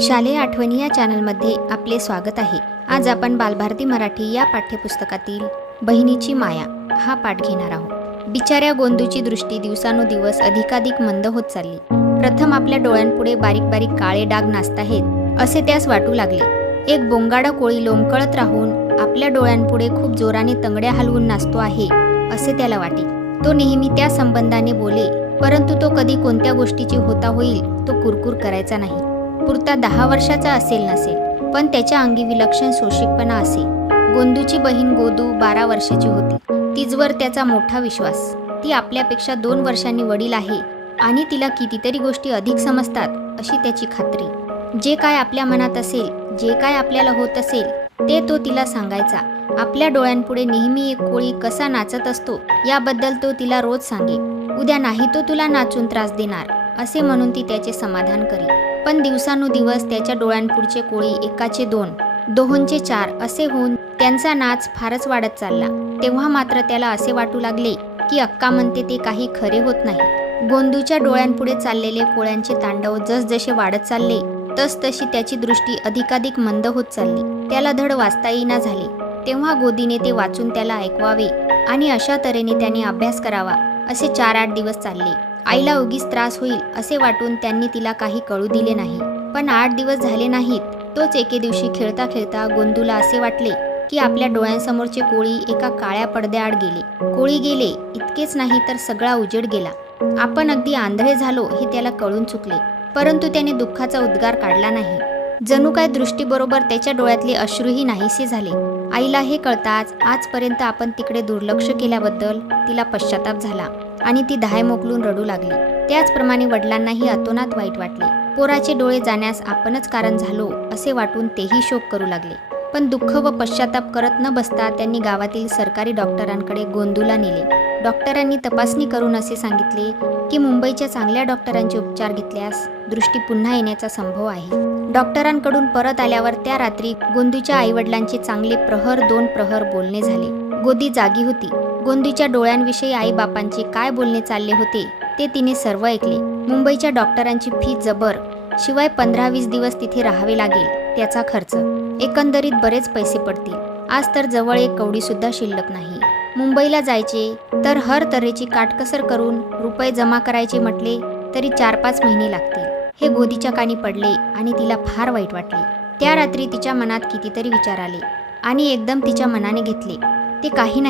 शालेय आठवणी या चॅनलमध्ये आपले स्वागत आहे। आज आपण बालभारती मराठी या पाठ्यपुस्तकातील बहिणीची माया हा पाठ घेणार आहोत। बिचाऱ्या गोंदूची दृष्टी दिवसानुदिवस अधिकाधिक मंद होत चालली। प्रथम आपल्या डोळ्यांपुढे बारीक बारीक काळे डाग नाचताहेत असे त्यास वाटू लागले। एक बोंगाडा कोळी लोंबकळत राहून आपल्या डोळ्यांपुढे खूप जोराने तंगड्या हलवून नाचतो आहे असे त्याला वाटे। तो नेहमी त्या संबंधाने बोले, परंतु तो कधी कोणत्या गोष्टीची होता होईल तो कुरकुर करायचा नाही। पुरता 10 वर्षाचा असेल नसेल, पण त्याच्या अंगी विलक्षण सोशिकपणा असे। गोंदूची बहीण गोदू 12 वर्षाची होती। तिजवर त्याचा मोठा विश्वास। ती आपल्यापेक्षा 2 वर्षांनी वडील आहे आणि तिला कितीतरी गोष्टी अधिक समजतात अशी त्याची खात्री। जे काय आपल्या मनात असेल, जे काय आपल्याला होत असेल ते तो तिला सांगायचा। आपल्या डोळ्यांपुढे नेहमी एक कोळी कसा नाचत असतो याबद्दल तो तिला रोज सांगे। उद्या नाही तो तुला नाचून त्रास देणार असे म्हणून ती त्याचे समाधान करी। पण दिवसानुदिवस त्याच्या डोळ्यांपुढचे कोळी एकाचे 2, दोहोंचे 4 असे होऊन त्यांचा नाच फारच वाढत चालला। तेव्हा मात्र त्याला असे वाटू लागले की अक्का म्हणते ते काही खरे होत नाही। गोंदूच्या डोळ्यांपुढे चाललेले कोळ्यांचे तांडव जसजसे वाढत चालले तसतशी त्याची दृष्टी अधिकाधिक मंद होत चालली। त्याला धड वाचता येईना झाले। तेव्हा गोदीने ते वाचून त्याला ऐकवावे आणि अशा तऱ्हेने त्याने अभ्यास करावा असे 4-8 दिवस चालले। आईला उगीच त्रास होईल असे वाटून त्यांनी तिला काही कळू दिले नाही। पण 8 दिवस झाले नाहीत, तोच एके दिवशी खेळता खेळता गोंदूला असे वाटले की आपल्या डोळ्यांसमोरचे कोळी एका काळ्या पडद्याआड गेले। कोळी गेले इतकेच नाही तर सगळा उजेड गेला। आपण अगदी आंधळे झालो हे त्याला कळून चुकले, परंतु त्याने दुःखाचा उद्गार काढला नाही। जणू काय दृष्टीबरोबर त्याच्या डोळ्यातले अश्रूही नाहीसे झाले। आईला हे कळताच आजपर्यंत आपण तिकडे दुर्लक्ष केल्याबद्दल तिला पश्चाताप झाला आणि ती धाय मोकलून रडू लागली। त्याचप्रमाणे वडिलांनाही अतोनात वाईट वाटले। पोराचे डोळे जाण्यास आपणच कारण झालो असे वाटून तेही शोक करू लागले। पण दुःख व पश्चाताप करत न बसता त्यांनी गावातील सरकारी डॉक्टरांकडे गोंदूला नेले। डॉक्टरांनी तपासणी करून असे सांगितले की मुंबईच्या चांगल्या डॉक्टरांचे उपचार घेतल्यास दृष्टी पुन्हा येण्याचा संभव आहे। डॉक्टरांकडून परत आल्यावर त्या रात्री गोंदूच्या आईवडिलांचे चांगले 2 प्रहर बोलणे झाले। गोदी जागी होती। गोंदूच्या डोळ्यांविषयी आईबापांचे काय बोलणे चालले होते ते तिने सर्व ऐकले। मुंबईच्या डॉक्टरांची फी जबर, शिवाय 15-20 दिवस तिथे राहावे लागेल त्याचा खर्च, एकंदरीत बरेच पैसे पडतील। आज तर जवळ एक कवडी सुद्धा शिल्लक नाही। मुंबईला जायचे तर हर तऱ्हेची काटकसर करून रुपये जमा करायचे म्हटले तरी 4-5 महिने लागतील। हे गोदीच्या कानी पडले आणि तिला फार वाईट वाटले। त्या रात्री तिच्या मनात कितीतरी विचार आले आणि एकदम तिच्या मनाने घेतले ते काही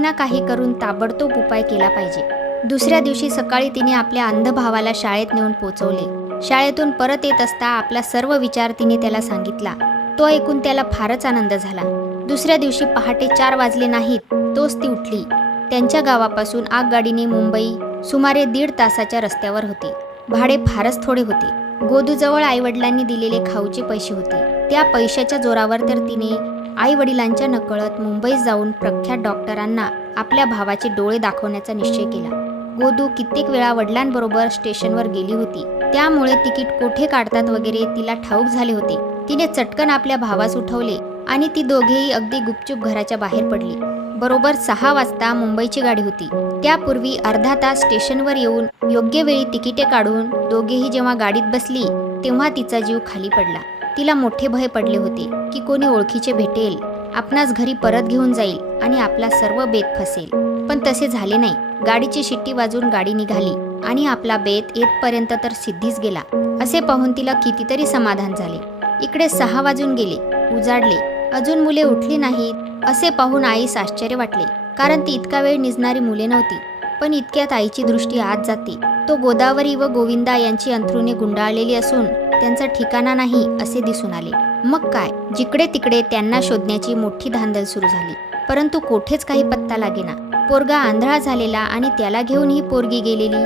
ना काही करून ताबडतोब उपाय केला पाहिजे। दुसऱ्या दिवशी सकाळी तिने आपल्या अंध भावाला शाळेत नेऊन पोचवले। शाळेतून परत येत असता आपला सर्व विचार तिने त्याला सांगितला। तो ऐकून त्याला फारच आनंद झाला। दुसऱ्या दिवशी पहाटे 4 वाजले नाहीत तोच ती उठली। त्यांच्या गावापासून आगगाडीने मुंबई सुमारे 1.5 तासाच्या रस्त्यावर होती। भाडे फारच थोडे होते। गोदूजवळ आईवडिलांनी दिलेले खाऊचे पैसे होते। त्या पैशाच्या जोरावर तर तिने आई-वडिलांच्या नकळत मुंबईत जाऊन प्रख्यात डॉक्टरांना आपल्या भावाचे डोळे दाखवण्याचा निश्चय केला। गोदू कित्येक वेळा वडिलांबरोबर स्टेशनवर गेली होती, त्यामुळे तिकीट कोठे काढतात वगैरे तिला ठाऊक झाले होते। तिने चटकन आपल्या भावास उठवले आणि ती दोघेही अगदी गुपचूप घराच्या बाहेर पडली। बरोबर 6 वाजता मुंबईची गाडी होती। त्यापूर्वी अर्धा तास स्टेशनवर येऊन योग्य वेळी तिकिटे काढून दोघेही जेव्हा गाडीत बसली तेव्हा तिचा जीव खाली पडला। तिला मोठे भय पडले होते की कोणी ओळखीचे भेटेल, आपणास घरी परत घेऊन जाईल आणि आपला सर्व बेत फसेल। पण तसे झाले नाही। गाडीची शिट्टी वाजून गाडी निघाली आणि आपला बेत येतपर्यंत तर सिद्धीच गेला असे पाहून तिला कितीतरी समाधान झाले। इकडे 6 वाजून गेले, उजाडले, अजून मुले उठली नाहीत असे पाहून आईस आश्चर्य वाटले, कारण ती इतका वेळ निजणारी मुले नव्हती। पण इतक्यात आईची दृष्टी आत जाते तो गोदावरी व गोविंदा यांची अंथरुणे गुंडाळलेली असून त्यांचा ठिकाणा नाही असे दिसून आले। मग काय, जिकडे तिकडे त्यांना शोधण्याची मोठी धांदल सुरू झाली, परंतु कोठेच काही पत्ता लागेना। पोरगा आंधळा झालेला आणि त्याला घेऊन ही पोरगी गेलेली,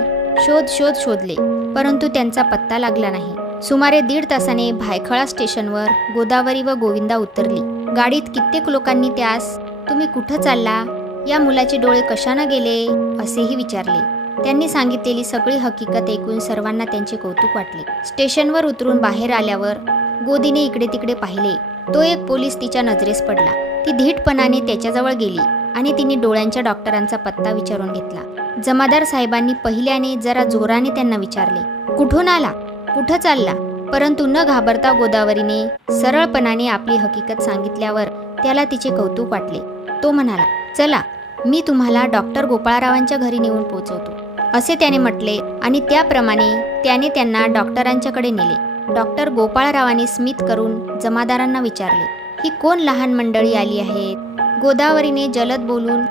शोधले, परंतु त्यांचा पत्ता लागला नाही। सुमारे 1.5 तासाने भायखळा स्टेशनवर गोदावरी व गोविंदा उतरली। गाडीत कित्येक लोकांनी त्यास तुम्ही कुठं चालला, या मुलाचे डोळे कशानं गेले असेही विचारले। त्यांनी सांगितलेली सगळी हकीकत ऐकून सर्वांना त्यांचे कौतुक वाटले। स्टेशनवर उतरून बाहेर आल्यावर गोदीने इकडे तिकडे पाहिले। तो एक पोलीस तिच्या नजरेस पडला। ती धीटपणाने त्याच्याजवळ गेली आणि तिने डोळ्यांच्या डॉक्टरांचा पत्ता विचारून घेतला। जमादार साहेबांनी पहिल्याने जरा जोराने त्यांना विचारले, कुठून आला, कुठं चालला, परंतु न घाबरता गोदावरीने सरळपणाने आपली हकीकत सांगितल्यावर त्याला तिचे कौतुक वाटले. तो म्हणाला, चला मी तुम्हाला डॉक्टर गोपाळरावांच्या घरी नेऊन पोहोचवतो, असे त्याने म्हटले आणि त्याप्रमाणे त्याने त्यांना डॉक्टरांच्याकडे नेले. डॉक्टर गोपाळरावांनी स्मित करून जमादारांना विचारले, ही कोण लहान मंडळी आली आहेत? गोदावरीने जलद बोलून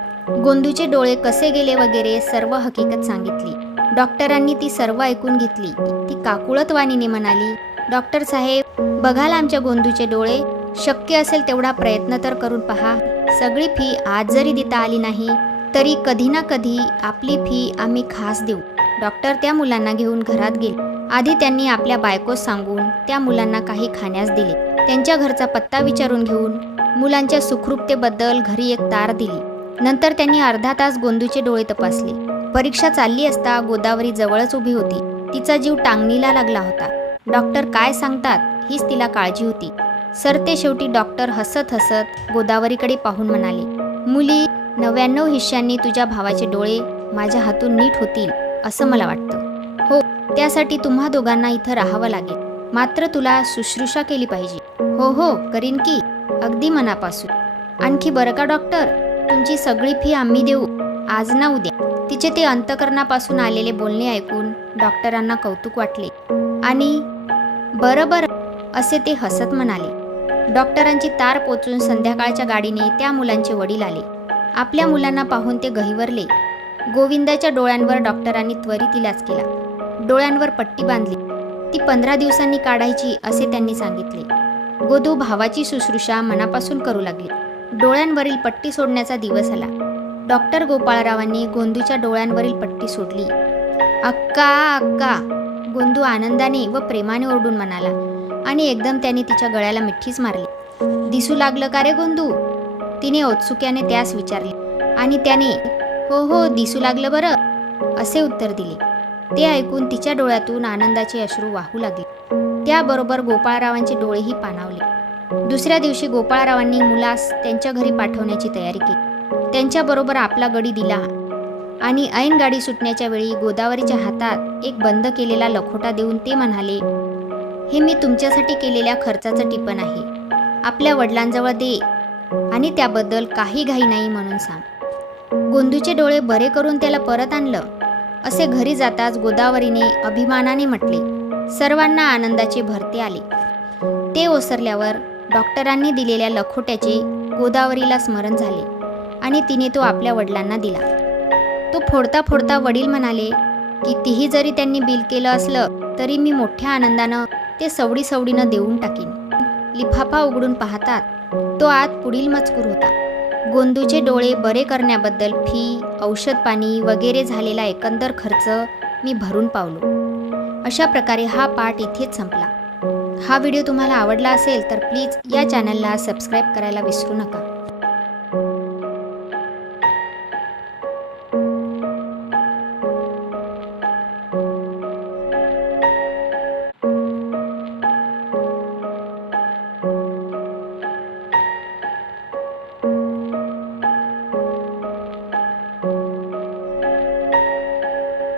गोंदूचे डोळे कसे गेले वगैरे सर्व हकीकत सांगितली. डॉक्टरांनी ती सर्व ऐकून घेतली. ती काकुळत वाणीने म्हणाली, डॉक्टर साहेब, बघाल आमच्या गोंदूचे डोळे, शक्य असेल तेवढा प्रयत्न तर करून पहा. सगळी फी आज जरी देता आली नाही तरी कधी ना कधी आपली फी आम्ही खास देऊ. डॉक्टर त्या मुलांना घेऊन घरात गेले. आधी त्यांनी आपल्या बायकोस सांगून त्या मुलांना काही खाण्यास दिले. त्यांच्या घरचा पत्ता विचारून घेऊन मुलांच्या सुखरूपतेबद्दल घरी एक तार दिली. नंतर त्यांनी अर्धा तास गोंदूचे डोळे तपासले. परीक्षा चालली असता गोदावरी जवळच उभी होती. तिचा जीव टांगणीला लागला होता. डॉक्टर काय सांगतात हीच तिला काळजी होती. सरते शेवटी डॉक्टर हसत हसत गोदावरीकडे पाहून म्हणाले, मुली, 99 हिश्श्यांनी तुझ्या भावाचे डोळे माझ्या हातून नीट होतील असं मला वाटतं. हो, त्यासाठी तुम्हा दोघांना इथं राहावं लागेल. मात्र तुला शुश्रूषा केली पाहिजे. हो हो, करीन की, अगदी मनापासून. आणखी बरं का डॉक्टर, तुमची सगळी फी आम्ही देऊ, आज ना उद्या. तिचे ते अंतकरणापासून आलेले बोलणे ऐकून डॉक्टरांना कौतुक वाटले आणि बरं बरं असे ते हसत म्हणाले. डॉक्टरांची तार पोचून संध्याकाळच्या गाडीने त्या मुलांचे वडील आले. आपल्या मुलांना पाहून ते गहिवरले. गोविंदाच्या डोळ्यांवर डॉक्टरांनी त्वरित इलाज केला. डोळ्यांवर पट्टी बांधली. ती 15 दिवसांनी काढायची असे त्यांनी सांगितले. गोदू भावाची शुश्रूषा मनापासून करू लागली. डोळ्यांवरील पट्टी सोडण्याचा दिवस आला. डॉक्टर गोपाळरावांनी गोंदूच्या डोळ्यांवरील पट्टी सोडली. अक्का अक्का, गोंदू आनंदाने व प्रेमाने ओरडून म्हणाला आणि एकदम त्याने तिच्या गळ्याला मिठीच मारली. दिसू लागलं का रे गोंदू? तिने औत्सुक्याने त्यास विचारले आणि त्याने हो हो दिसू लागलं बरं असे उत्तर दिले. ते ऐकून तिच्या डोळ्यातून आनंदाचे अश्रू वाहू लागले. त्याबरोबर गोपाळरावांचे डोळेही पाणावले. दुसऱ्या दिवशी गोपाळरावांनी मुलास त्यांच्या घरी पाठवण्याची तयारी केली. त्यांच्याबरोबर आपला गडी दिला आणि ऐन गाडी सुटण्याच्या वेळी गोदावरीच्या हातात एक बंद केलेला लखोटा देऊन ते म्हणाले, हे मी तुमच्यासाठी केलेल्या खर्चाचं टिपण आहे. आपल्या वडिलांजवळ दे आणि त्याबद्दल काही घाई नाही म्हणून सांग. गोंदूचे डोळे बरे करून त्याला परत आणलं असे घरी जाताच गोदावरीने अभिमानाने म्हटले. सर्वांना आनंदाचे भरते आले. ते ओसरल्यावर डॉक्टरांनी दिलेल्या लखोट्याचे गोदावरीला स्मरण झाले आणि तिने तो आपल्या वडिलांना दिला. तो फोडता फोडता वडील म्हणाले, कितीही जरी त्यांनी बिल केलं असलं तरी मी मोठ्या आनंदानं ते सवडीनं देऊन टाकीन. लिफाफा उघडून पाहतात तो आत पुढील मजकूर होता. गोंदूचे डोळे बरे करण्याबद्दल फी, औषध पाणी वगैरे झालेला एकंदर खर्च मी भरून पावलो. अशा प्रकारे हा पाठ इथेच संपला. हा व्हिडिओ तुम्हाला आवडला असेल तर प्लीज या चॅनलला सबस्क्राईब करायला विसरू नका.